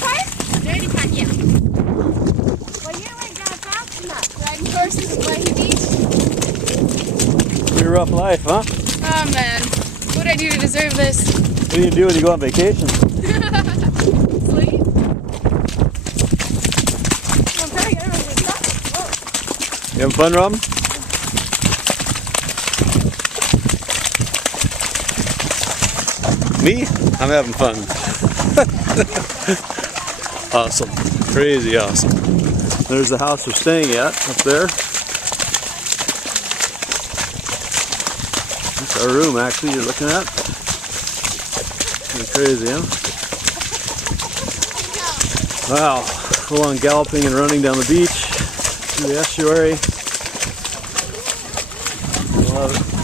part? Dirty part, yeah. Well, you ain't got fast enough. Riding horses at Waihi Beach. Pretty rough life, huh? Oh man, what did I do to deserve this? What do you do when you go on vacation? Sleep? I'm trying to get everyone to stop. You having fun, Robin? Me? I'm having fun. Awesome. Crazy awesome. There's the house we're staying at up there. That's our room actually you're looking at. Pretty crazy, huh? Wow. Full on galloping and running down the beach through the estuary. I love it.